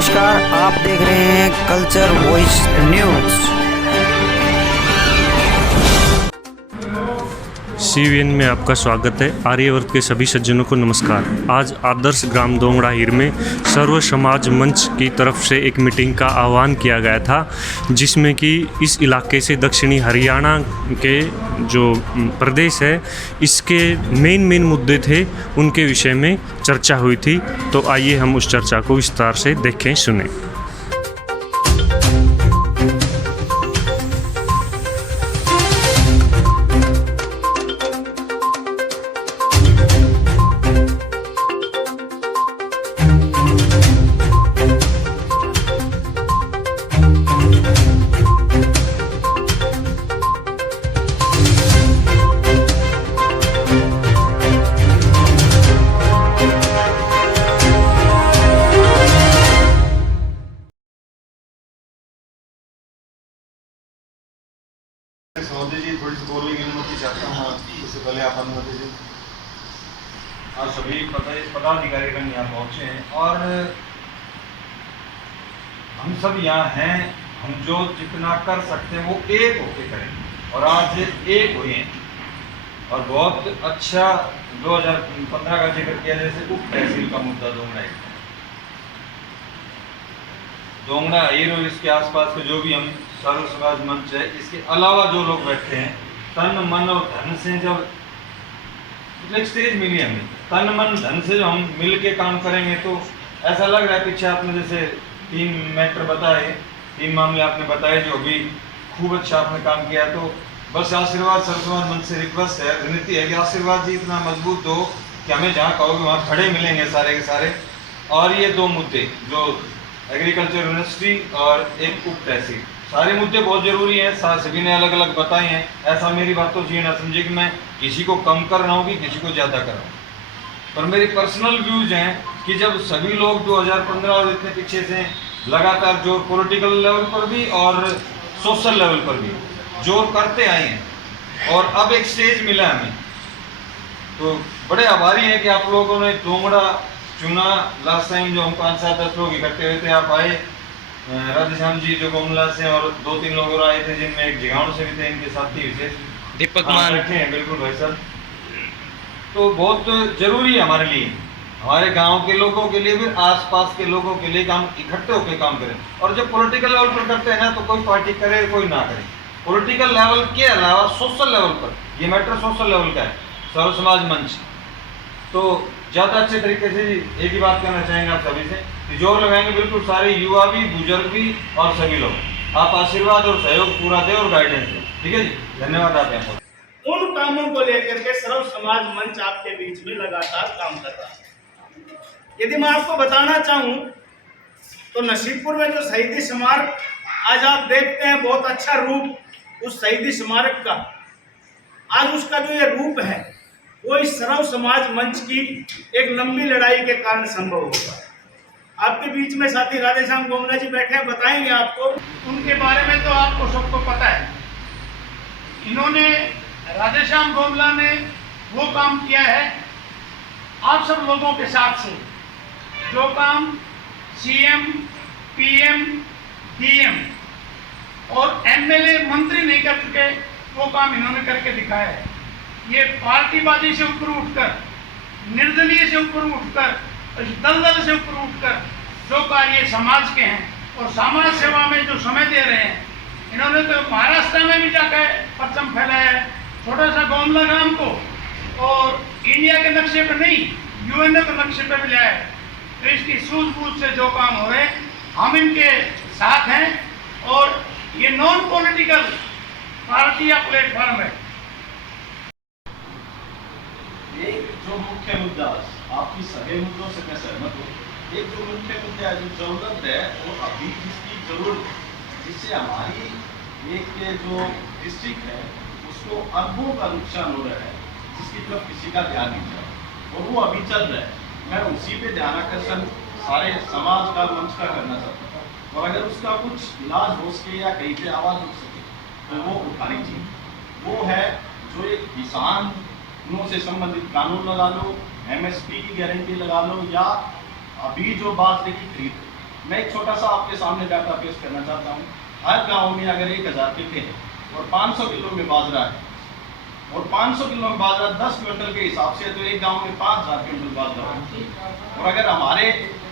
नमस्कार, आप देख रहे हैं कल्चर वॉइस न्यूज। CVN में आपका स्वागत है। आर्यवर्त के सभी सज्जनों को नमस्कार। आज आदर्श ग्राम दोंगड़ा हीर में सर्व समाज मंच की तरफ से एक मीटिंग का आह्वान किया गया था, जिसमें कि इस इलाके से दक्षिणी हरियाणा के जो प्रदेश है, इसके मेन मुद्दे थे, उनके विषय में चर्चा हुई थी। तो आइए हम उस चर्चा को विस्तार से देखें, सुनें। सौदे जी थोड़ी सी बोलने की अनुमति चाहता हूँ। इससे पहले आप अनुमति जी। आज सभी पदाधिकारीगण यहाँ पहुँचे हैं और हम सब यहाँ हैं। हम जो जितना कर सकते हैं वो एक होके करेंगे और आज एक हुए हैं। और बहुत अच्छा 2015 का जिक्र किया, जैसे उप तहसील का मुद्दा दोंगड़ा हीर और इसके आसपास के जो भी हम सर्व समाज मंच है, इसके अलावा जो लोग बैठे हैं, तन मन और धन से जब एक स्टेज मिली हमें, तन मन धन से जो हम मिल के काम करेंगे तो ऐसा लग रहा है। पीछे आपने जैसे 3 मैटर बताए, 3 मामले आपने बताए जो अभी खूब अच्छा आपने काम किया। तो बस आशीर्वाद सर्व समाज मंच से रिक्वेस्ट है, विनती है कि आशीर्वाद जी इतना मजबूत दो कि हमें जहाँ कहोगे वहाँ खड़े मिलेंगे सारे के सारे। और ये 2 मुद्दे जो एग्रीकल्चर यूनिवर्सिटी और एक उप तहसील, सारे मुद्दे बहुत जरूरी हैं। सभी ने अलग अलग बताए हैं। ऐसा मेरी बात तो जी ना समझे कि मैं किसी को कम कर रहा हूँ कि किसी को ज़्यादा कर रहा हूँ, पर मेरी पर्सनल व्यूज हैं कि जब सभी लोग 2015 और इतने पीछे से लगातार जोर पॉलिटिकल लेवल पर भी और सोशल लेवल पर भी जोर करते आए हैं और अब एक स्टेज मिला हमें, तो बड़े आभारी हैं कि आप लोगों ने दोंगड़ा चुना। लास्ट टाइम जो हम 5-7-10 लोग इकट्ठे हुए थे, आप आए, राधेश्याम जी जो गोमला से और 2-3 लोग और आए थे, जिनमें एक जिगाउं से भी थे, इनके साथी विशेष दीपक मान बैठे हैं। बिल्कुल भाई साहब, तो बहुत जरूरी है हमारे लिए, हमारे गांव के लोगों के लिए भी, आसपास के लोगों के लिए हम इकट्ठे होकर काम करें। और जब पॉलिटिकल लेवल पर करते हैं ना, तो कोई पार्टी करे कोई ना करे, पॉलिटिकल लेवल के अलावा सोशल लेवल पर, ये मैटर सोशल लेवल का है, सर्व समाज मंच, तो ज़्यादा अच्छे तरीके से एक ही बात कहना चाहेंगे आप सभी से कि जोर लगाएंगे बिल्कुल सारे युवा भी, बुजुर्ग भी और सभी लोग। आप आशीर्वाद और सहयोग पूरा दें और गाइडेंस दें, ठीक है जी। धन्यवाद। आप यहाँ पर उन कामों को लेकर के सर्व समाज मंच आपके बीच में लगातार काम कर रहा है। यदि मैं आपको बताना चाहूँ तो नसीबपुर में जो शहीदी स्मारक आज आप देखते हैं, बहुत अच्छा रूप उस शहीदी स्मारक का, आज उसका जो ये रूप है वो इस सर्व समाज मंच की एक लंबी लड़ाई के कारण संभव होगा। आपके बीच में साथी राधेश्याम गोमला जी बैठे हैं, बताएंगे आपको उनके बारे में। तो आपको सबको पता है, इन्होंने, राधेश्याम गोमला ने वो काम किया है आप सब लोगों के साथ से, जो काम CM, PM, DM और MLA मंत्री नहीं करके वो काम इन्होंने करके दिखाया है। ये पार्टीबाजी से ऊपर उठकर, निर्दलीय से ऊपर उठकर, दलदल से ऊपर उठकर जो कार्य समाज के हैं और समाज सेवा में जो समय दे रहे हैं, इन्होंने तो महाराष्ट्र में भी जाकर परचम फैलाया है, छोटा सा गोमला गांव को, और इंडिया के नक्शे पर नहीं, UN के नक्शे पर भी लाया है। तो इसकी सूझबूझ से जो काम हो रहे हैं, हम इनके साथ हैं और ये नॉन पॉलिटिकल पार्टी या प्लेटफॉर्म है। एक जो मुख्य मुद्दा, आपकी सभी मुद्दों से मैं सहमत हूँ, एक जो मुख्य मुद्दा जो जरूरत है वो अभी जिसकी जरूरत है, जिससे हमारी एक जो डिस्ट्रिक्ट है उसको अरबों का नुकसान हो रहा है, जिसकी तरफ किसी का ध्यान नहीं जा रहा और वो अभी चल रहा है। मैं उसी पे ध्यान आकर्षण सारे समाज का, मंच का करना चाहता हूँ, और अगर उसका कुछ इलाज हो सके या कहीं पे आवाज़ उठ सके तो वो उठानी चाहिए। वो है जो एक किसान से संबंधित कानून लगा लो, MSP की गारंटी लगा लो, या अभी जो बात देखी खरीद मैं एक छोटा सा आपके सामने डाटा पेश करना चाहता हूँ। हर गांव में अगर 1000 किले हैं और 500 किलो में बाजरा है और 500 किलो में बाजरा 10 क्विंटल के हिसाब से, तो एक गांव में 5000 क्विंटल बाजरा है। और अगर हमारे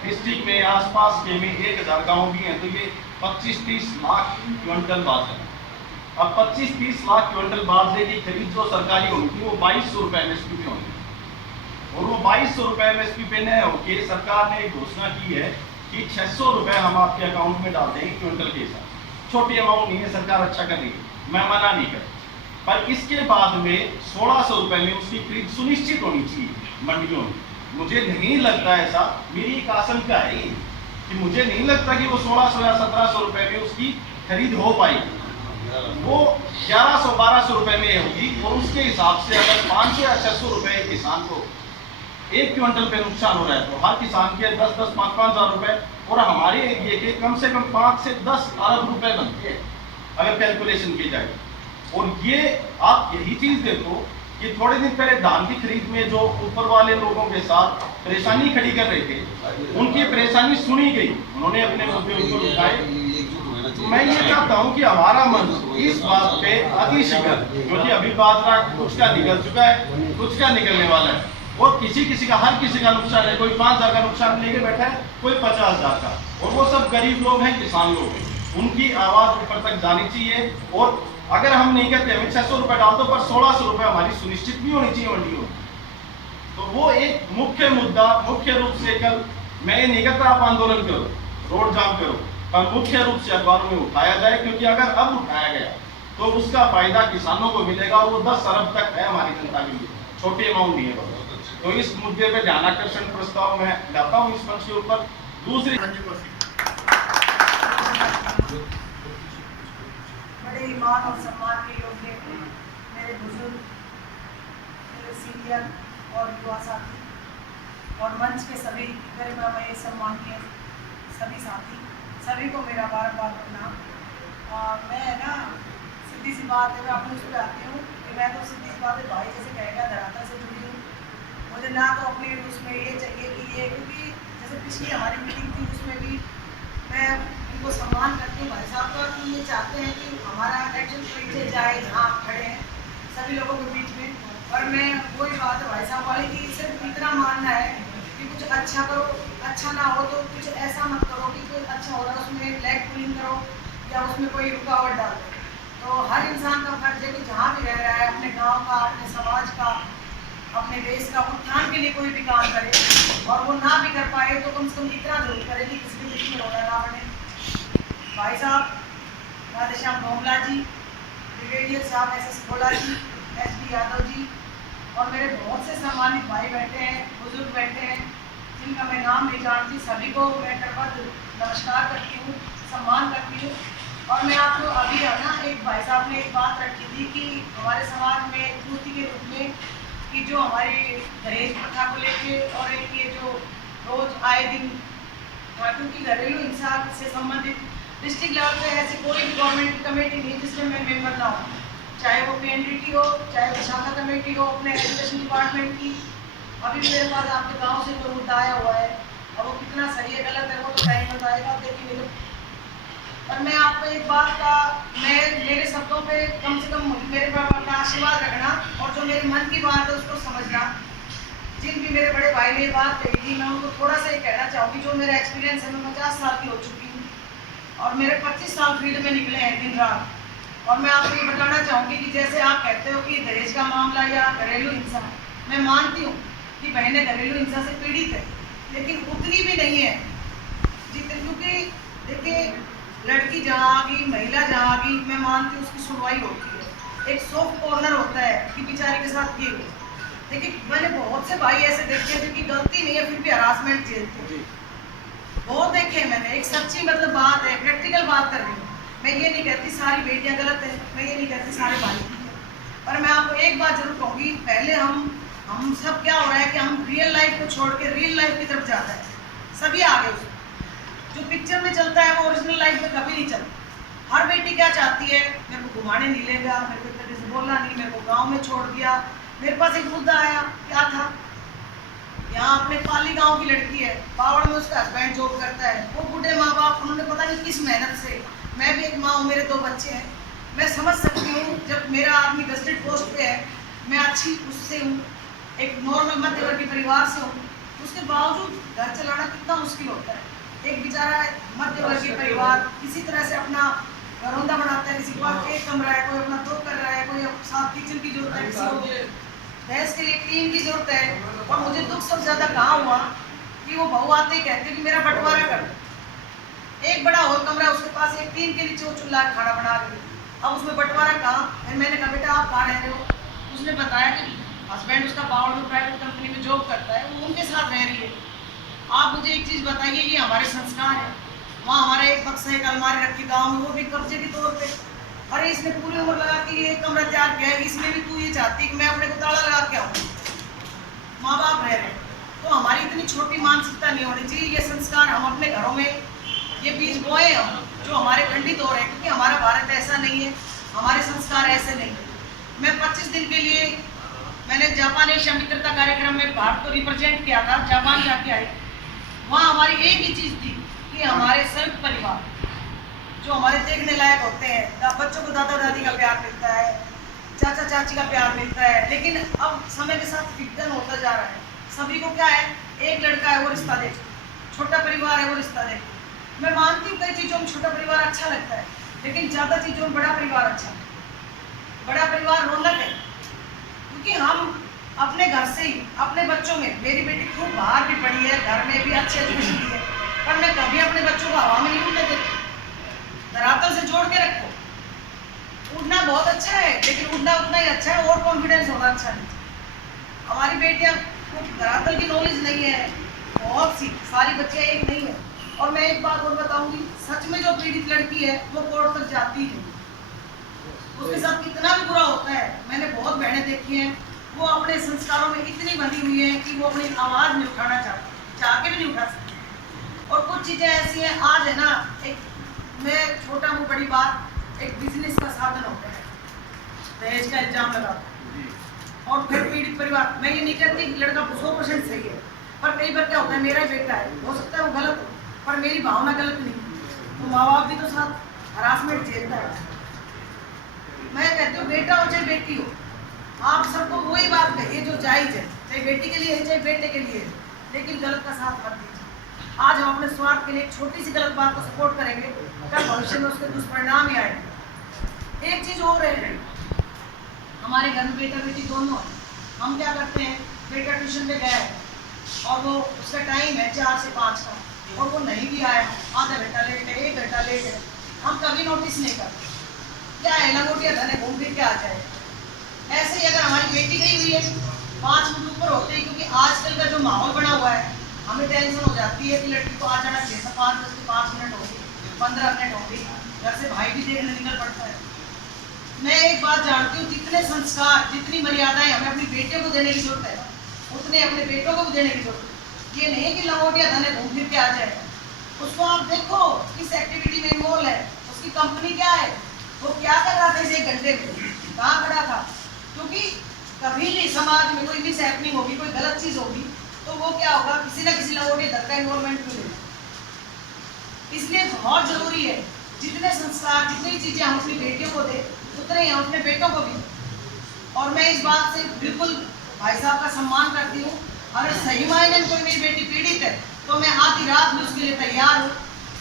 डिस्ट्रिक्ट में आसपास के में 1000 गांव भी हैं तो ये 25-30 लाख क्विंटल बाजरा है। अब 25-30 लाख क्विंटल बाजरे की खरीद जो सरकारी होगी वो 2200 रुपये MSP पे होगी, और वो 2200 रुपये MSP पे न होके सरकार ने एक घोषणा की है कि 600 रुपये हम आपके अकाउंट में डाल देंगे क्विंटल के हिसाब से। छोटी अमाउंट नहीं है, सरकार अच्छा कर रही है, मैं मना नहीं कर, पर इसके बाद में 1600 रुपये में उसकी खरीद सुनिश्चित होनी चाहिए मंडियों में। मुझे नहीं लगता ऐसा, मेरी एक आशंका है कि मुझे नहीं लगता कि वो 1600 या 1700 रुपये में उसकी खरीद हो पाएगी, वो 1100-1200 रुपये में होगी। और उसके हिसाब से अगर 500 या 600 रुपये किसान को एक क्विंटल पे नुकसान हो रहा है तो हर किसान के 10-10, 5-5 हज़ार रुपये, और हमारे एरिए के कम से कम 5 से 10 अरब रुपए बनते हैं अगर कैलकुलेशन की जाए। और ये आप यही चीज़ देखो कि थोड़े दिन पहले धान की खरीद में जो ऊपर वाले लोगों के साथ परेशानी खड़ी कर रहे थे, उनकी परेशानी सुनी गई, उन्होंने अपने मुद्दे ऊपर उठाए। मैं ये चाहता हूँ कि हमारा मन इस बात पे अतिशीघ्र, क्योंकि अभी बाजरा कुछ का निकल चुका है, कुछ का निकलने वाला है, और किसी का हर किसी का नुकसान है। कोई 5000 का नुकसान लेके बैठा है, कोई 50,000 का, और वो सब गरीब लोग हैं, किसान लोग हैं, उनकी आवाज़ ऊपर तक जानी चाहिए। और अगर हम नहीं कहते हमें 600 रुपये डाल दो, पर 1600 रुपये हमारी सुनिश्चित भी होनी चाहिए मंडियों में। तो वो एक मुख्य मुद्दा, मुख्य रूप से कल मैं ये नहीं कहता आप आंदोलन करो, रोड जाम करो, पर मुख्य रूप से अखबारों में उठाया जाए, क्योंकि अगर अब उठाया गया तो उसका फायदा किसानों को मिलेगा, और वो 10 अरब तक है हमारी जनता के लिए, छोटी अमाउंट नहीं है। तो इस मुद्दे पे ध्यानाकर्षण प्रस्ताव मैं लाता हूँ इस मंच के ऊपर। दूसरी बड़े ईमान और सम्मान के योग्य मेरे बुजुर्ग, मेरे सीनियर और युवा साथी और मंच के सभी गरिमामय सम्मानीय सभी साथी, सभी को मेरा बार बार प्रणाम। मैं ना सीधी सी बात है, मैं अपने उस पर आती हूँ कि मैं तो सीधी सी बात है भाई जैसे कहेगा धरातल से जुड़ी हूँ। मुझे ना तो अपने उसमें ये चाहिए कि ये, क्योंकि जैसे पिछली हमारी मीटिंग थी उसमें भी मैं उनको सम्मान करती हूँ भाई साहब का, कि ये चाहते हैं कि हमारा एक्शन पीछे जाए जहाँ आप खड़े हैं सभी लोगों के बीच में। और मैं वही बात है भाई साहब वाली कि सिर्फ इतना मानना है कि कुछ अच्छा करो, अच्छा ना हो तो कुछ ऐसा मत करो कि कोई अच्छा हो रहा है उसमें लेग पुलिंग करो या उसमें कोई रुकावट डाल दो। तो हर इंसान का फर्ज है कि जहाँ भी रह रहा है अपने गाँव का, अपने समाज का, अपने देश का उत्थान के लिए कोई भी काम करे, और वो ना भी कर पाए तो कम से कम इतना जरूर करे कि किसी के बीच में रोना ना बने। भाई साहब राधेश्याम डोंगला जी, ब्रिगेडियर साहब SS भोला जी, SD यादव जी, और मेरे बहुत से सम्मानित भाई बैठे हैं, बुजुर्ग बैठे हैं, जिनका मैं नाम नहीं जानती, सभी को मैं करबद्ध नमस्कार करती हूँ, सम्मान करती हूँ। और मैं आपको अभी ना एक भाई साहब ने एक बात रखी थी कि हमारे समाज में पूर्ति के रूप में कि जो हमारी दहेज प्रथा को लेके और एक ये जो रोज आए दिन, क्योंकि घरेलू हिंसा से संबंधित डिस्ट्रिक्ट लेवल पे ऐसी कोई भी गवर्नमेंट की कमेटी नहीं जिसमें मैं मेंबर ना हूँ, चाहे वो PNDT हो, चाहे वो शाखा कमेटी हो अपने एजुकेशन डिपार्टमेंट की। अभी भी मेरे पास आपके गाँव से कोई मुद्दा आया हुआ है, और वो कितना सही है गलत है वो तो टाइम बताएगा, देखिए। और मैं आपको एक बात का, मैं मेरे शब्दों पे कम से कम मेरे बाबा का आशीर्वाद रखना, और जो मेरे मन की बात है उसको समझना। जिन भी मेरे बड़े भाई ने बात कही थी, मैं उनको थोड़ा सा ये कहना चाहूँगी, जो मेरा एक्सपीरियंस है, मैं 50 साल की हो चुकी हूँ और मेरे 25 साल फील्ड में निकले हैं दिन रात। और मैं आपको ये बताना चाहूँगी कि जैसे आप कहते हो कि दहेज का मामला या घरेलू हिंसा, मैं मानती हूँ कि बहनें घरेलू हिंसा से पीड़ित है, लेकिन उतनी भी नहीं है जितनी, क्योंकि देखिए लड़की जहाँ आ गई, महिला जहाँ आ गई, मैं मानती हूँ उसकी सुनवाई होती है। एक सॉफ्ट कॉर्नर होता है कि बेचारे के साथ ये हो। देखिए मैंने बहुत से भाई ऐसे देखे हैं जिनकी गलती नहीं है फिर भी हरासमेंट झेलते हैं, बहुत देखे मैंने। एक सच्ची मतलब बात है, प्रैक्टिकल बात कर रही हूँ। मैं ये नहीं कहती सारी बेटियाँ गलत है, मैं ये नहीं कहती सारे भाई, पर मैं आपको एक बात जरूर कहूँगी, पहले हम सब क्या हो रहा है कि हम रियल लाइफ को छोड़ के रियल लाइफ की तरफ जाता है, सभी आगे उसमें जो पिक्चर में चलता है वो ओरिजिनल लाइफ में कभी नहीं चलता। हर बेटी क्या चाहती है, मेरे को घुमाने नहीं लेगा, मेरे को इतने से बोलना नहीं, मेरे को गांव में छोड़ दिया। मेरे पास एक मुद्दा आया, क्या था, यहाँ अपने पाली गांव की लड़की है, बावड़ में उसका हस्बैंड जॉब करता है, वो बूढ़े माँ बाप, उन्होंने पता नहीं किस मेहनत से, मैं भी एक माँ हूँ, मेरे 2 बच्चे हैं, मैं समझ सकती हूँ जब मेरा आदमी गजटेड पोस्ट पे है, मैं अच्छी उससे हूँ, एक नॉर्मल मध्यवर्गीय परिवार से हूँ, उसके बावजूद घर चलाना कितना मुश्किल होता है। एक बेचारा मध्यवर्गीय परिवार किसी तरह से अपना घरौंदा बनाता है, किसी के पास 1 कमरा है, कोई अपना 2 कर रहा है, कोई साथ किचन की जरूरत है, किसी को भैंस के लिए टीन की जरूरत है। और मुझे दुख सबसे ज़्यादा कहाँ हुआ कि वो बहू आते ही कहते कि मेरा बंटवारा कर, एक बड़ा और कमरा उसके पास, एक टीन के नीचे वो चूल्हा खाना बना रही, अब उसमें बंटवारा कहाँ। फिर मैंने कहा बेटा आप कहाँ रह रहे हो, उसने बताया कि हस्बैंड उसका बावड़ में प्राइवेट कंपनी में जॉब करता है, वो उनके साथ रह रही है। आप मुझे एक चीज़ बताइए, ये हमारे संस्कार है, वहाँ हमारा एक बक्सा एक अलमारी रखी गाँव में, वो भी कब्जे के तौर पे, अरे इसने पूरी उम्र लगा के ये कमरा तैयार किया है, इसमें भी तू ये चाहती है कि मैं अपने को ताला लगा के आऊँ। माँ बाप रह रहे हैं, तो हमारी इतनी छोटी मानसिकता नहीं होनी चाहिए। ये संस्कार हम अपने घरों में ये बीज बोए हम, जो हमारे खंडित हो रहे हैं, क्योंकि हमारा भारत ऐसा नहीं है, हमारे संस्कार ऐसे नहीं है। मैं 25 दिन के लिए मैंने जापान एशिया मित्रता कार्यक्रम में भारत को रिप्रेजेंट किया था, जापान जाके आई। वहाँ हमारी एक ही चीज़ थी कि हमारे संयुक्त परिवार जो हमारे देखने लायक होते हैं, बच्चों को दादा दादी का प्यार मिलता है, चाचा चाची का प्यार मिलता है, लेकिन अब समय के साथ विघटन होता जा रहा है। सभी को क्या है, एक लड़का है वो रिश्ता देख, छोटा परिवार है वो रिश्ता देख। मैं मानती हूँ कई चीज़ों में छोटा परिवार अच्छा लगता है, लेकिन ज़्यादा चीज़ों में बड़ा परिवार अच्छा है। बड़ा परिवार रौनक है, क्योंकि हम अपने घर से ही अपने बच्चों में, मेरी बेटी खूब बाहर भी पढ़ी है, घर में भी अच्छी एजुकेशन दी है, पर मैं कभी अपने बच्चों को हवा में नहीं उड़ने देती, धरातल से जोड़ के रखो। उड़ना बहुत अच्छा है, लेकिन उड़ना उतना ही अच्छा है, और कॉन्फिडेंस होना अच्छा नहीं। हमारी बेटियां को धरातल की नॉलेज नहीं है, बहुत सी, सारी बच्चियां एक नहीं है। और मैं एक बात और बताऊंगी, सच में जो पीड़ित लड़की है वो कोर्ट तक जाती है, उसके साथ कितना भी बुरा होता है। मैंने बहुत बहनें देखी हैं, वो अपने संस्कारों में इतनी बंधी हुई है कि वो अपनी आवाज़ नहीं उठाना चाहती, चाह के भी नहीं उठा सकती। और कुछ चीज़ें ऐसी हैं, आज है ना, एक मैं छोटा हूँ, बड़ी बात, एक बिजनेस का साधन होता है, दहेज का इल्जाम लगाता है, और फिर पीड़ित परिवार। मैं ये नहीं कहती कि लड़का 100% सही है, पर कई बार क्या होता है, मेरा बेटा है, हो सकता है वो गलत हो, पर मेरी भावना गलत नहीं, तो माँ बाप भी तो साथ हरासमेंट झेलता है। मैं कहती हूँ बेटा हो चाहे बेटी हो, आप सबको वही बात कहिए जो जायज़ है, चाहे बेटी के लिए है चाहे बेटे के लिए है, लेकिन गलत का साथ मत दीजिए। आज हम अपने स्वार्थ के लिए एक छोटी सी गलत बात को सपोर्ट करेंगे, कल भविष्य में उसके दुष्परिणाम ही आएंगे। एक चीज़ और है, हमारे घर में बेटा बेटी दोनों है। हम क्या करते हैं, बेटा ट्यूशन में गया है और वो उसका टाइम है 4 से 5 का, और वो नहीं भी आया, आधा घंटा लेट है, 1 घंटा लेट है, हम कभी नोटिस नहीं करते, क्या है लंगोटिया धने घूम फिर के आ जाए। ऐसे ही अगर हमारी बेटी गई हुई है 5 मिनट ऊपर होते हैं, क्योंकि आजकल का जो माहौल बना हुआ है, हमें टेंशन हो जाती है कि लड़की को आ जाना चाहिए था, 5 मिनट होगी, 15 मिनट होगी, घर से भाई भी देखने निकल पड़ता है। मैं एक बात जानती हूँ, जितने संस्कार, जितनी मर्यादाएं हमें अपनी बेटियों को देने की जरूरत है, उतने अपने बेटों को भी देने की जरूरत है। ये नहीं कि लंगोटिया धने घूम फिर के आ जाए। उसको आप देखो किस एक्टिविटी में इन्वॉल्व है, उसकी कंपनी क्या है, वो क्या कर रहा था इस 1 घंटे में, कहाँ खड़ा था। क्योंकि कभी भी समाज में कोई मिस हैपनिंग होगी, कोई गलत चीज़ होगी, तो वो क्या होगा, किसी ना किसी लंगोटिया धन का इन्वॉल्वमेंट मिलेगा। इसलिए बहुत ज़रूरी है, जितने संस्कार, जितनी चीज़ें हम अपनी बेटियों को दें, उतने ही हम अपने बेटों को भी। और मैं इस बात से बिल्कुल भाई साहब का सम्मान करती हूँ, अगर सही मायने में कोई मेरी बेटी पीड़ित है तो मैं आधी रात में उसके लिए तैयार हूँ।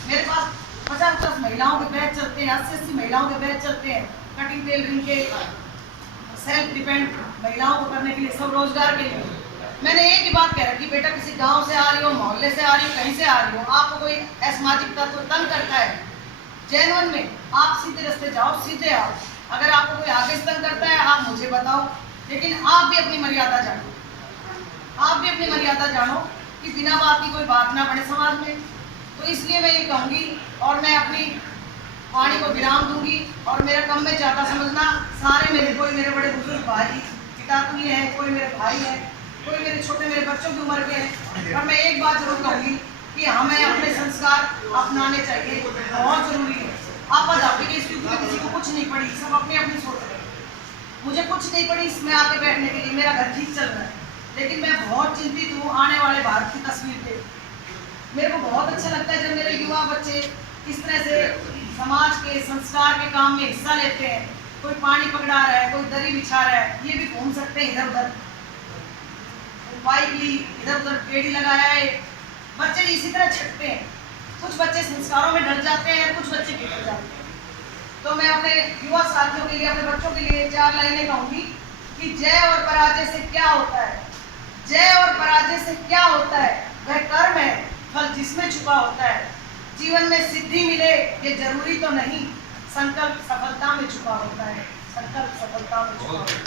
मेरे पास 50-50 महिलाओं के बैच चलते हैं, 80-80 महिलाओं के बैच चलते हैं, कटिंग टेलरिंग के, सेल्फ डिपेंड महिलाओं को करने के लिए, सब रोजगार के लिए। मैंने एक ही बात कह रखी, बेटा किसी गांव से आ रही हो, मोहल्ले से आ रही हो, कहीं से आ रही हो, आपको कोई असामाजिक तत्व तंग करता है, जेन्युइन में आप सीधे रास्ते जाओ, सीधे आओ। अगर आपको कोई आगे तंग करता है आप मुझे बताओ, लेकिन आप भी अपनी मर्यादा जानो, आप भी अपनी मर्यादा जानो कि बिना बात की कोई बात ना बढ़े समाज में। तो इसलिए मैं ये कहूँगी और मैं अपनी वाणी को विराम दूंगी, और मेरा कम में ज़्यादा समझना, सारे मेरे, कोई मेरे बड़े बुजुर्ग भाई पिताजी हैं, कोई मेरे भाई हैं, कोई मेरे छोटे, मेरे बच्चों की उम्र के हैं, पर मैं एक बात जरूर कहूँगी कि हमें अपने संस्कार अपनाने चाहिए, बहुत ज़रूरी है। आप आज़ादी के इस युग में किसी को कुछ नहीं पड़ी, सब अपनी अपनी सोच रहे। मुझे कुछ नहीं पड़ी इसमें आके बैठने के लिए, मेरा घर ठीक चल रहा है, लेकिन मैं बहुत चिंतित हूँ आने वाले भारत की तस्वीर पे। मेरे को बहुत अच्छा लगता है जब मेरे युवा बच्चे इस तरह से समाज के संस्कार के काम में हिस्सा लेते हैं। कोई पानी पकड़ा रहा है, कोई दरी बिछा रहा है, ये भी घूम सकते हैं इधर उधर, बाइक ली इधर उधर पेड़ी लगाया है, बच्चे इसी तरह छिटते हैं। कुछ बच्चे संस्कारों में डर जाते हैं, कुछ बच्चे बिगड़ जाते हैं। तो मैं अपने युवा साथियों के लिए, अपने बच्चों के लिए 4 लाइनें कहूँगी कि जय और पराजय से क्या होता है। जय और पराजय से क्या होता है? वह कर्म है, फल जिसमें छुपा होता है। जीवन में सिद्धि मिले ये जरूरी तो नहीं, संकल्प सफलता में छुपा होता है। संकल्प सफलता में छुपा होता है।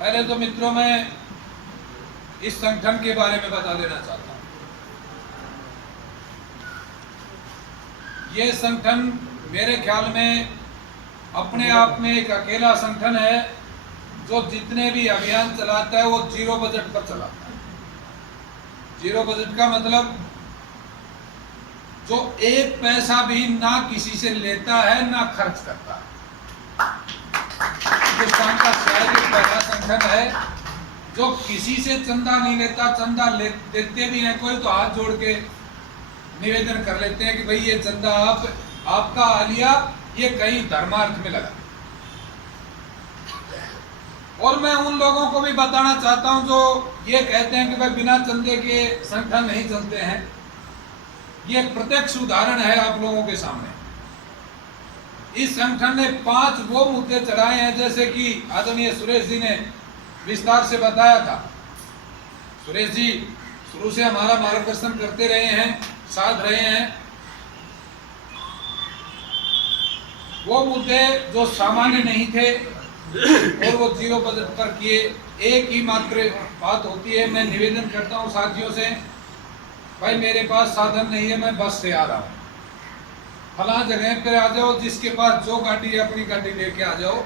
पहले तो मित्रों मैं इस संगठन के बारे में बता देना चाहता हूँ। ये संगठन मेरे ख्याल में अपने आप में एक अकेला संगठन है जो जितने भी अभियान चलाता है वो 0 बजट पर चलाता है। 0 बजट का मतलब जो 1 पैसा भी ना किसी से लेता है ना खर्च करता है। हिंदुस्तान का शायद एक पहला संगठन है जो किसी से चंदा नहीं लेता। चंदा देते भी हैं कोई तो हाथ जोड़ के निवेदन कर लेते हैं कि भाई ये चंदा आपका आलिया ये कहीं धर्मार्थ में लगा। और मैं उन लोगों को भी बताना चाहता हूं जो ये कहते हैं कि भाई बिना चंदे के संगठन नहीं चलते हैं। ये प्रत्यक्ष उदाहरण है आप लोगों के सामने। इस संगठन ने 5 वो मुद्दे चढ़ाए हैं जैसे कि आदरणीय सुरेश जी ने विस्तार से बताया था। सुरेश जी शुरू से हमारा मार्गदर्शन करते रहे हैं, साथ रहे हैं। वो मुद्दे जो सामान्य नहीं थे और वो 0 बजट पर किए। एक ही मात्र बात होती है, मैं निवेदन करता हूँ साथियों से, भाई मेरे पास साधन नहीं है, मैं बस से आ रहा हूँ, फला जगह पर आ जाओ, जिसके पास जो गाड़ी है अपनी गाड़ी लेके आ जाओ।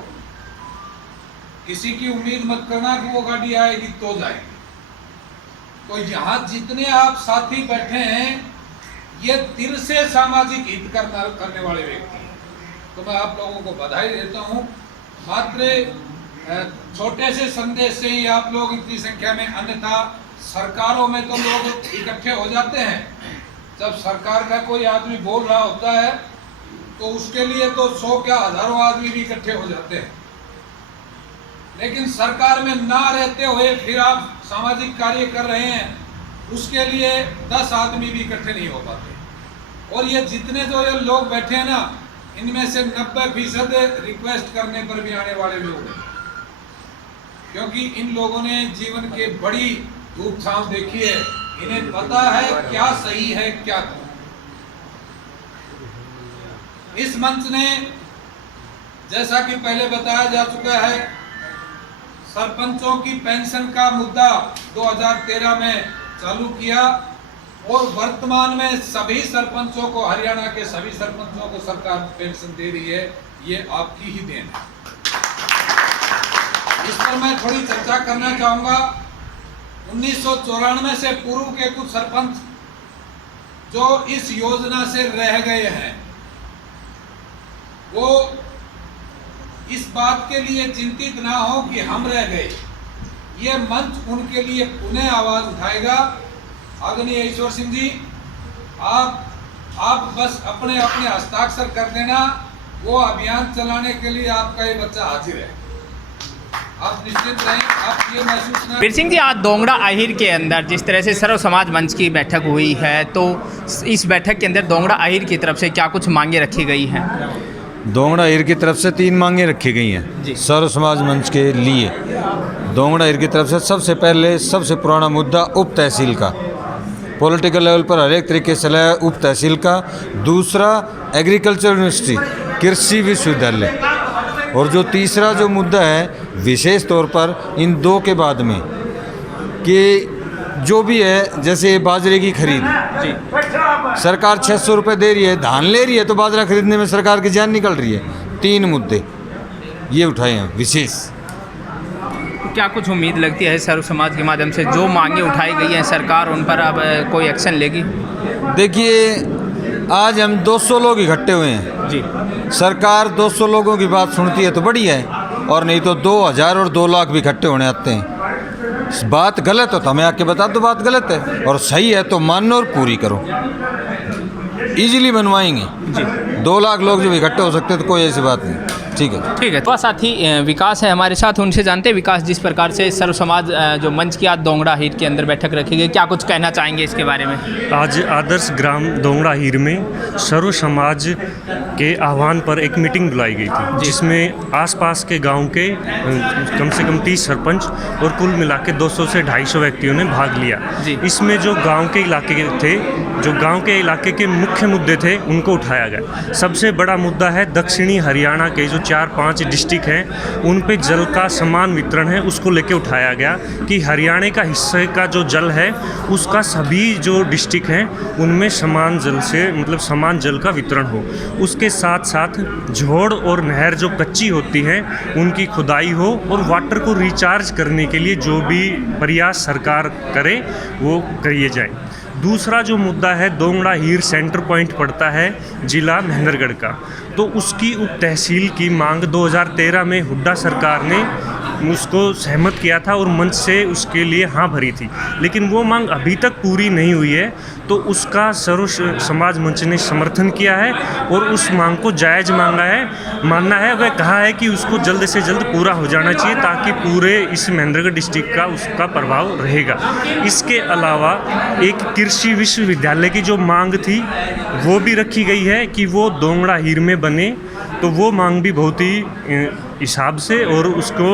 किसी की उम्मीद मत करना कि वो गाड़ी आएगी तो जाएगी। तो यहाँ जितने आप साथी बैठे हैं ये दिल से सामाजिक हित करने वाले व्यक्ति हैं, तो मैं आप लोगों को बधाई देता हूँ। मात्र छोटे से संदेश से ही आप लोग इतनी संख्या में, अन्यथा सरकारों में तो लोग इकट्ठे हो जाते हैं। जब सरकार का कोई आदमी बोल रहा होता है तो उसके लिए तो 100 क्या हजारों आदमी भी इकट्ठे हो जाते हैं, लेकिन सरकार में ना रहते हुए फिर आप सामाजिक कार्य कर रहे हैं, उसके लिए 10 आदमी भी इकट्ठे नहीं हो पाते। और ये जितने जो ये लोग बैठे हैं ना, इनमें से 90% रिक्वेस्ट करने पर भी आने वाले लोग हैं, क्योंकि इन लोगों ने जीवन के बड़ी धूप छांव देखी है। इन्हें पता है क्या सही है क्या गलत। इस मंच ने जैसा कि पहले बताया जा चुका है, सरपंचों की पेंशन का मुद्दा 2013 में चालू किया और वर्तमान में सभी सरपंचों को, हरियाणा के सभी सरपंचों को सरकार पेंशन दे रही है। ये आपकी ही देन है। इस पर मैं थोड़ी चर्चा करना चाहूंगा। 1994 से पूर्व के कुछ सरपंच जो इस योजना से रह गए हैं, वो इस बात के लिए चिंतित ना हो कि हम रह गए। ये मंच उनके लिए पुनः आवाज उठाएगा। आदरणीय ईश्वर सिंह जी, आप बस अपने अपने हस्ताक्षर कर देना, वो अभियान चलाने के लिए आपका ये बच्चा हाजिर है। आप निश्चित रहें, आप ये महसूस ना। वीर सिंह जी, आज दोंगड़ा आहिर के अंदर जिस तरह से सर्व समाज मंच की बैठक हुई है, तो इस बैठक के अंदर दोंगड़ा आहिर की तरफ से क्या कुछ मांगे रखी गई हैं? दोंगड़ा आहिर की तरफ से 3 मांगे रखी गई हैं सर्व समाज मंच के लिए। दोंगड़ा आहिर की तरफ से सबसे पहले सबसे पुराना मुद्दा उप तहसील का, पॉलिटिकल लेवल पर हर एक तरीके से है उप तहसील का। दूसरा एग्रीकल्चर यूनिवर्सिटी, कृषि विश्वविद्यालय। और जो तीसरा जो मुद्दा है विशेष तौर पर इन 2 के बाद में कि जो भी है, जैसे बाजरे की खरीद, सरकार 600 रुपये दे रही है, धान ले रही है, तो बाजरा खरीदने में सरकार की जान निकल रही है। 3 मुद्दे ये उठाए हैं विशेष। क्या कुछ उम्मीद लगती है सर्व समाज के माध्यम से जो मांगे उठाई गई हैं, सरकार उन पर अब कोई एक्शन लेगी? देखिए, आज हम 200 लोग इकट्ठे हुए हैं जी। सरकार 200 लोगों की बात सुनती है तो बढ़िया है, और नहीं तो 2000 और 2 लाख भी इकट्ठे होने आते हैं। बात गलत हो तो हमें आके बता दो बात गलत है, और सही है तो मानो और पूरी करो। इजीली बनवाएंगे जी। 2 लाख लोग जब इकट्ठे हो सकते हैं तो कोई ऐसी बात नहीं। ठीक है, ठीक है। तो साथी विकास है हमारे साथ, उनसे जानते हैं विकास, जिस प्रकार से सर्व समाज जो मंच की आज दोंगड़ा अहीर के अंदर बैठक रखी गई, क्या कुछ कहना चाहेंगे इसके बारे में? आज आदर्श ग्राम दोंगड़ा अहीर में सर्व समाज के आह्वान पर एक मीटिंग बुलाई गई थी, जिसमें आसपास के गांव के कम से कम 30 सरपंच और कुल मिला के 200 से 250 व्यक्तियों ने भाग लिया। इसमें जो गांव के इलाके थे, जो गांव के इलाके के मुख्य मुद्दे थे, उनको उठाया गया। सबसे बड़ा मुद्दा है दक्षिणी हरियाणा के जो 4-5 डिस्ट्रिक्ट हैं, उन पे जल का समान वितरण है, उसको लेके उठाया गया कि हरियाणा का हिस्से का जो जल है उसका सभी जो डिस्ट्रिक्ट हैं उनमें समान जल से मतलब समान जल का वितरण हो। उसके साथ साथ झोड़ और नहर जो कच्ची होती हैं उनकी खुदाई हो, और वाटर को रिचार्ज करने के लिए जो भी प्रयास सरकार करे वो करिए जाए। दूसरा जो मुद्दा है, दोंगड़ा अहीर सेंटर पॉइंट पड़ता है जिला महेंद्रगढ़ का, तो उसकी उप तहसील की मांग 2013 में हुड्डा सरकार ने उसको सहमत किया था और मंच से उसके लिए हाँ भरी थी, लेकिन वो मांग अभी तक पूरी नहीं हुई है। तो उसका सर्व समाज मंच ने समर्थन किया है और उस मांग को जायज़ मानना है। वह कहा है कि उसको जल्द से जल्द पूरा हो जाना चाहिए ताकि पूरे इस महेंद्रगढ़ डिस्ट्रिक्ट का उसका प्रभाव रहेगा। इसके अलावा एक कृषि विश्वविद्यालय की जो मांग थी वो भी रखी गई है कि वो दोंगड़ा अहीर में बने, तो वो मांग भी बहुत ही हिसाब से और उसको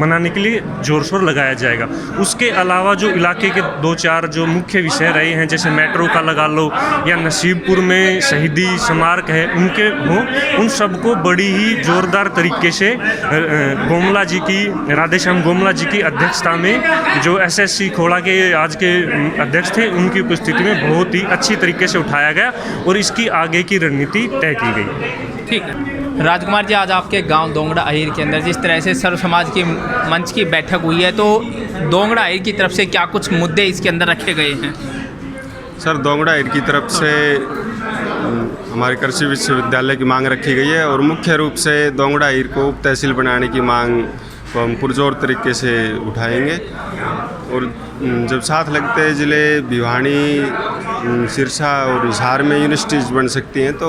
मनाने के लिए जोर शोर लगाया जाएगा। उसके अलावा जो इलाके के 2-4 जो मुख्य विषय रहे हैं, जैसे मेट्रो का लगा लो या नसीबपुर में शहीदी स्मारक है उनके हो, उन सबको बड़ी ही जोरदार तरीके से गोमला जी की, राधेश्याम गोमला जी की अध्यक्षता में जो SSC खोड़ा के आज के अध्यक्ष थे उनकी उपस्थिति में बहुत ही अच्छी तरीके से उठाया गया और इसकी आगे की रणनीति तय की गई। ठीक है राजकुमार जी, आज आपके गांव दोंगड़ा अहीर के अंदर जिस तरह से सर्व समाज की मंच की बैठक हुई है, तो दोंगड़ा अहीर की तरफ से क्या कुछ मुद्दे इसके अंदर रखे गए हैं? सर, दोंगड़ा अहीर की तरफ से हमारे कृषि विश्वविद्यालय की मांग रखी गई है और मुख्य रूप से दोंगड़ा अहीर को उप तहसील बनाने की मांग को हम पुरजोर तरीके से उठाएंगे। और जब साथ लगते ज़िले भिवानी, सिरसा और हिसार में यूनिवर्सिटीज़ बन सकती हैं, तो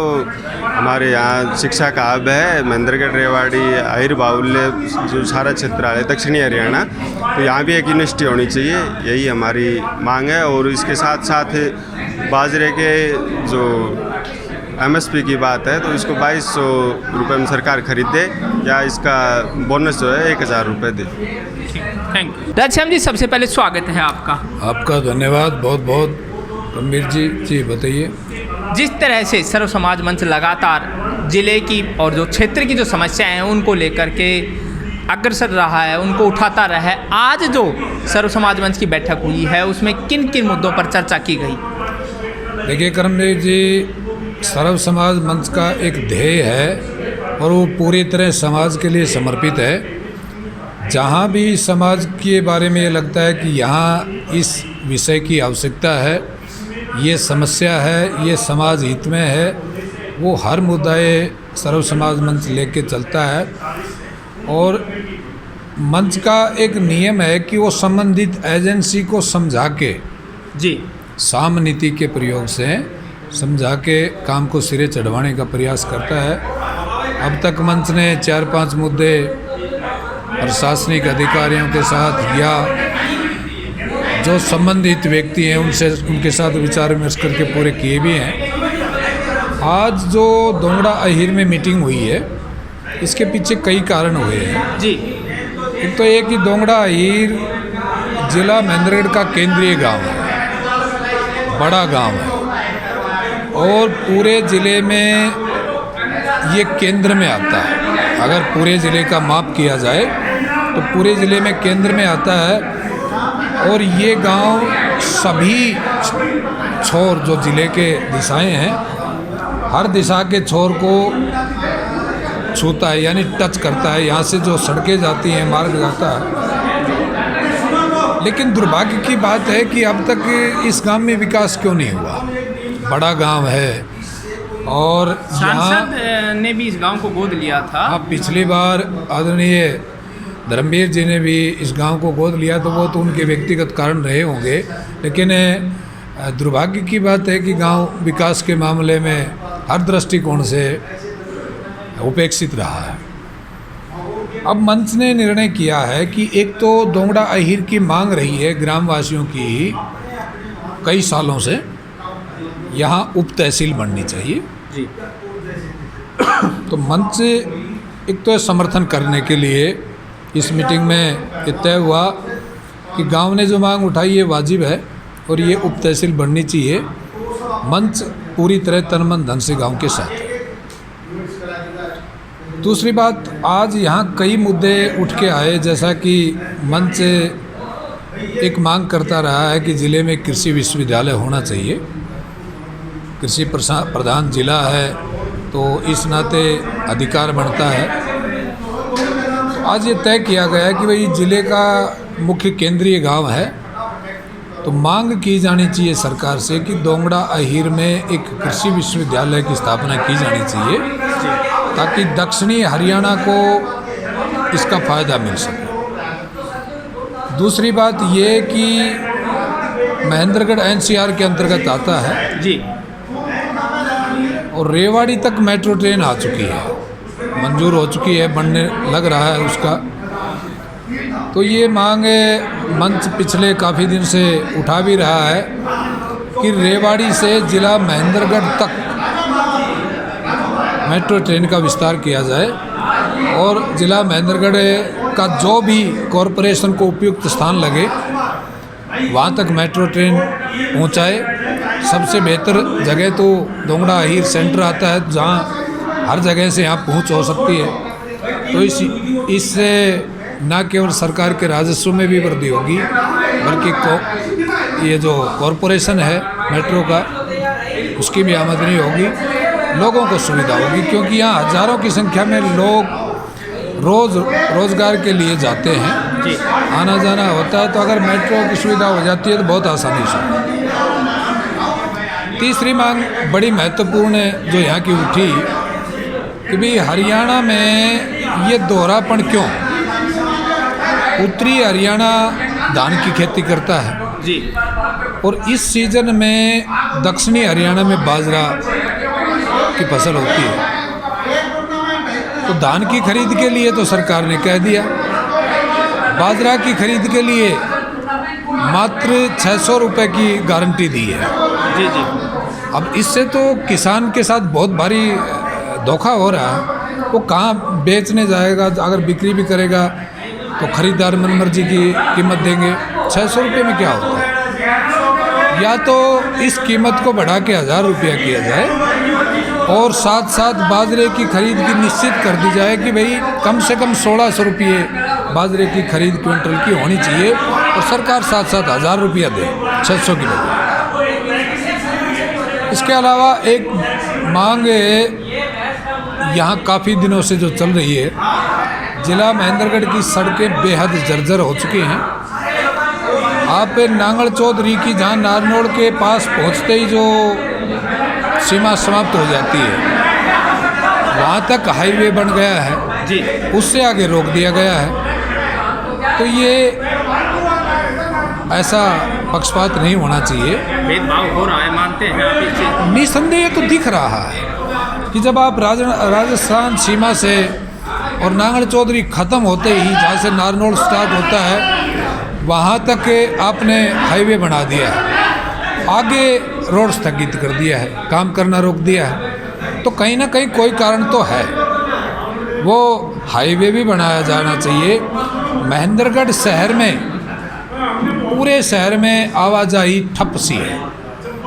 हमारे यहाँ शिक्षा का हब है महेंद्रगढ़, रेवाड़ी, अहीर बाहुल्य जो सारा क्षेत्र है दक्षिणी हरियाणा, तो यहाँ भी एक यूनिवर्सिटी होनी चाहिए, यही हमारी मांग है। और इसके साथ साथ बाजरे के जो MSP की बात है तो इसको 2200 रुपये में सरकार खरीदे या इसका बोनस जो है 1000 रुपये दे। Thank you. राधेश्याम जी, सबसे पहले स्वागत है आपका। आपका धन्यवाद बहुत बहुत। गंभीर जी बताइए। जिस तरह से सर्व समाज मंच लगातार जिले की और जो क्षेत्र की जो समस्याएं हैं उनको लेकर के अग्रसर रहा है, उनको उठाता रहा है, आज जो सर्व समाज मंच की बैठक हुई है उसमें किन किन मुद्दों पर चर्चा की गई? देखिए करमदेव जी, सर्व समाज मंच का एक ध्येय है और वो पूरी तरह समाज के लिए समर्पित है। जहाँ भी समाज के बारे में ये लगता है कि यहाँ इस विषय की आवश्यकता है, ये समस्या है, ये समाज हित में है, वो हर मुद्दाए सर्व समाज मंच लेके चलता है। और मंच का एक नियम है कि वो संबंधित एजेंसी को समझा के साम नीति के प्रयोग से समझा के काम को सिरे चढ़वाने का प्रयास करता है। अब तक मंच ने 4-5 मुद्दे प्रशासनिक अधिकारियों के साथ या जो संबंधित व्यक्ति हैं उनके साथ विचार विमर्श करके पूरे किए भी हैं। आज जो दोंगड़ा अहीर में मीटिंग हुई है इसके पीछे कई कारण हुए हैं जी। एक तो ये कि दोंगड़ा अहीर जिला महेंद्रगढ़ का केंद्रीय गांव है, बड़ा गांव है और पूरे ज़िले में ये केंद्र में आता है। अगर पूरे ज़िले का माप किया जाए तो पूरे ज़िले में केंद्र में आता है। और ये गांव सभी छोर जो ज़िले के दिशाएं हैं, हर दिशा के छोर को छूता है, यानी टच करता है। यहाँ से जो सड़कें जाती हैं, मार्ग जाता है। लेकिन दुर्भाग्य की बात है कि अब तक इस गांव में विकास क्यों नहीं हुआ। बड़ा गांव है, और यहाँ सांसद ने भी इस गांव को गोद लिया था। हाँ, पिछली बार आदरणीय धर्मवीर जी ने भी इस गांव को गोद लिया, तो वो तो उनके व्यक्तिगत कारण रहे होंगे, लेकिन दुर्भाग्य की बात है कि गांव विकास के मामले में हर दृष्टिकोण से उपेक्षित रहा है। अब मंच ने निर्णय किया है कि एक तो दोंगड़ा अहीर की मांग रही है ग्रामवासियों की कई सालों से, यहाँ उप तहसील बननी चाहिए जी। तो मंच एक तो समर्थन करने के लिए इस मीटिंग में ये तय हुआ कि गांव ने जो मांग उठाई ये वाजिब है और ये उप तहसील बननी चाहिए। मंच पूरी तरह तन मन धन से गांव के साथ है। दूसरी बात, आज यहाँ कई मुद्दे उठ के आए, जैसा कि मंच एक मांग करता रहा है कि ज़िले में कृषि विश्वविद्यालय होना चाहिए। कृषि प्रधान जिला है तो इस नाते अधिकार बनता है। तो आज ये तय किया गया है कि भाई ज़िले का मुख्य केंद्रीय गांव है, तो मांग की जानी चाहिए सरकार से कि दोंगड़ा अहीर में एक कृषि विश्वविद्यालय की स्थापना की जानी चाहिए, ताकि दक्षिणी हरियाणा को इसका फ़ायदा मिल सके। दूसरी बात ये कि महेंद्रगढ़ एनसीआर के अंतर्गत आता है जी, और रेवाड़ी तक मेट्रो ट्रेन आ चुकी है, मंजूर हो चुकी है, बनने लग रहा है उसका। तो ये मांग मंच पिछले काफ़ी दिन से उठा भी रहा है कि रेवाड़ी से जिला महेंद्रगढ़ तक मेट्रो ट्रेन का विस्तार किया जाए और जिला महेंद्रगढ़ का जो भी कॉरपोरेशन को उपयुक्त स्थान लगे वहाँ तक मेट्रो ट्रेन पहुँचाए। सबसे बेहतर जगह तो दोंगड़ा अहीर सेंटर आता है, जहाँ हर जगह से यहाँ पहुँच हो सकती है। तो इससे न केवल सरकार के राजस्व में भी वृद्धि होगी, बल्कि ये जो कॉरपोरेशन है मेट्रो का, उसकी भी आमदनी होगी, लोगों को सुविधा होगी। क्योंकि यहाँ हज़ारों की संख्या में लोग रोज़गार के लिए जाते हैं, आना जाना होता है। तो अगर मेट्रो की सुविधा हो जाती है तो बहुत आसानी से। तीसरी मांग बड़ी महत्वपूर्ण है जो यहाँ की उठी कि भाई हरियाणा में ये दोहरापन क्यों? उत्तरी हरियाणा धान की खेती करता है जी, और इस सीजन में दक्षिणी हरियाणा में बाजरा की फसल होती है। तो धान की खरीद के लिए तो सरकार ने कह दिया, बाजरा की खरीद के लिए मात्र 600 रुपये की गारंटी दी है जी जी। अब इससे तो किसान के साथ बहुत भारी धोखा हो रहा है। वो कहाँ बेचने जाएगा? अगर बिक्री भी करेगा तो खरीदार मनमर्जी की कीमत देंगे। 600 रुपये में क्या होता है? या तो इस कीमत को बढ़ा के 1000 रुपया किया जाए और साथ साथ बाजरे की खरीद की निश्चित कर दी जाए कि भाई कम से कम 1600 रुपये बाजरे की खरीद क्विंटल की होनी चाहिए, और सरकार साथ साथ 1000 रुपया दे 600 की बजाय। इसके अलावा एक मांग यहाँ काफ़ी दिनों से जो चल रही है, जिला महेंद्रगढ़ की सड़कें बेहद जर्जर हो चुकी हैं। आप नांगल चौधरी की जहाँ नारनौल के पास पहुँचते ही जो सीमा समाप्त हो जाती है, वहाँ तक हाईवे बन गया है जी, उससे आगे रोक दिया गया है। तो ये ऐसा पक्षपात नहीं होना चाहिए। भेदभाव हो रहा है, मानते हैं आप इस चीज़? निसंदेह तो दिख रहा है कि जब आप राजस्थान सीमा से और नांगल चौधरी ख़त्म होते ही जहाँ से नारनौल स्टार्ट होता है वहाँ तक आपने हाईवे बना दिया है, आगे रोड स्थगित कर दिया है, काम करना रोक दिया है। तो कहीं ना कहीं कोई कारण तो है, वो हाईवे भी बनाया जाना चाहिए। महेंद्रगढ़ शहर में, पूरे शहर में आवाजाही ठप सी है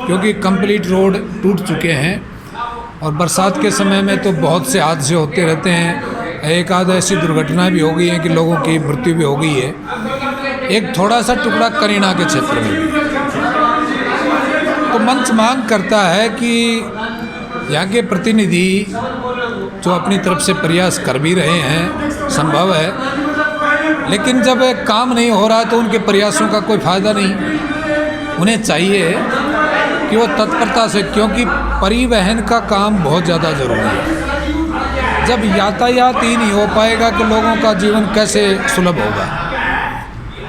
क्योंकि कंप्लीट रोड टूट चुके हैं और बरसात के समय में तो बहुत से हादसे होते रहते हैं। एक आध ऐसी दुर्घटना भी हो गई है कि लोगों की मृत्यु भी हो गई है। एक थोड़ा सा टुकड़ा करीना के क्षेत्र में भी। तो मंच मांग करता है कि यहाँ के प्रतिनिधि जो अपनी तरफ से प्रयास कर भी रहे हैं, संभव है, लेकिन जब काम नहीं हो रहा तो उनके प्रयासों का कोई फ़ायदा नहीं। उन्हें चाहिए कि कि वो तत्परता से, क्योंकि परिवहन का काम बहुत ज़्यादा ज़रूरी है। जब यातायात ही नहीं हो पाएगा कि लोगों का जीवन कैसे सुलभ होगा।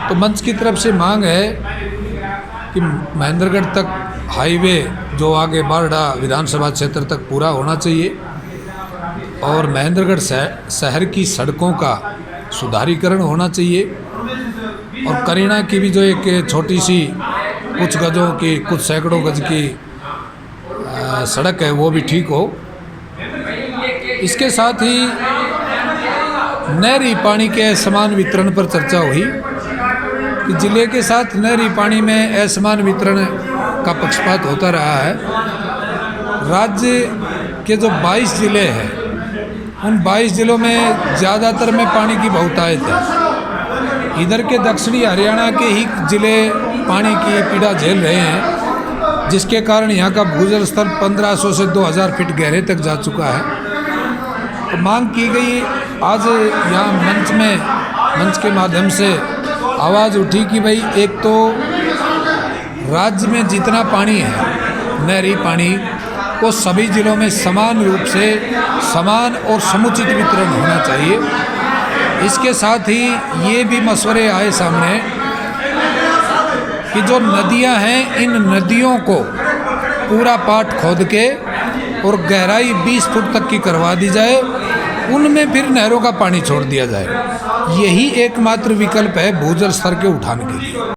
तो मंच की तरफ से मांग है कि महेंद्रगढ़ तक हाईवे जो आगे बारडा विधानसभा क्षेत्र तक पूरा होना चाहिए और महेंद्रगढ़ शहर की सड़कों का सुधारीकरण होना चाहिए और करीना की भी जो एक छोटी सी कुछ गजों की, कुछ सैकड़ों गज की सड़क है वो भी ठीक हो। इसके साथ ही नहरी पानी के असमान वितरण पर चर्चा हुई कि जिले के साथ नहरी पानी में असमान वितरण का पक्षपात होता रहा है। राज्य के जो 22 ज़िले हैं उन 22 ज़िलों में ज़्यादातर में पानी की बहुतायत है। इधर के दक्षिणी हरियाणा के ही ज़िले पानी की पीड़ा झेल रहे हैं, जिसके कारण यहाँ का भूजल स्तर 1500 से 2000 फीट गहरे तक जा चुका है। तो मांग की गई, आज यहाँ मंच के माध्यम से आवाज़ उठी कि भाई एक तो राज्य में जितना पानी है नहरी पानी को सभी ज़िलों में समान रूप से समान और समुचित वितरण होना चाहिए। इसके साथ ही ये भी मशवरे आए सामने कि जो नदियां हैं इन नदियों को पूरा पाट खोद के और गहराई 20 फुट तक की करवा दी जाए, उनमें फिर नहरों का पानी छोड़ दिया जाए। यही एकमात्र विकल्प है भूजल स्तर के उठाने के लिए।